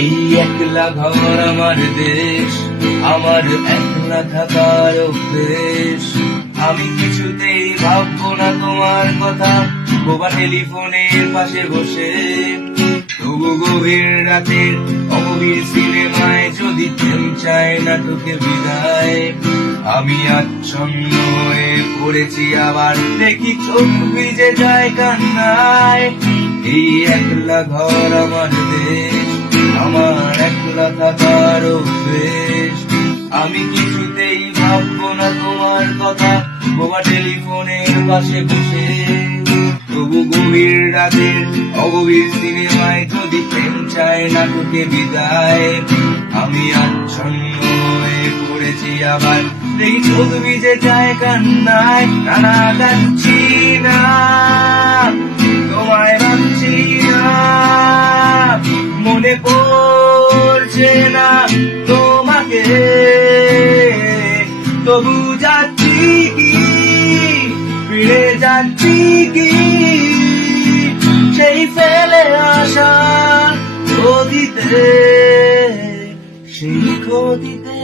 এই একলা ঘর আমার দেশ, আমার একলা থাকার অভ্যেস। আমি কিছুতেই ভাববো না তোমার কথা, বোবা টেলিফোনের পাশে বসে। তবু গভীর রাতের অগভীর সিনেমায় যদি থেম চায় নাটকে বিদায়, আমি আচ্ছন্ন হয়ে পড়েছি আবার, দেখি চোখ ভিজে যায় কান্নায়। এই একলা ঘর আমার দেশ, আমার একলা থাকার অভ্যেস। আমি কিছুতেই ভাববো না তোমার কথা, বোবা টেলিফোনের পাশে বসে। তবু গভীর রাতের অগভীর সিনেমায় যদি প্রেম চায় নাটকে বিদায়, আমি আচ্ছন্ন হয়ে পড়েছি আবার, দেখি চোখ ভিজে যায় কান্নায়। নানা যাচ্ছি না, তোমায় ভাবছি না, মনে পড়ছে না তোমাকে। তবু যাচ্ছি কি, ফিরে যাচ্ছি কি সেই ফেলে আসা ক্ষতিতে, সেই ক্ষতিতে।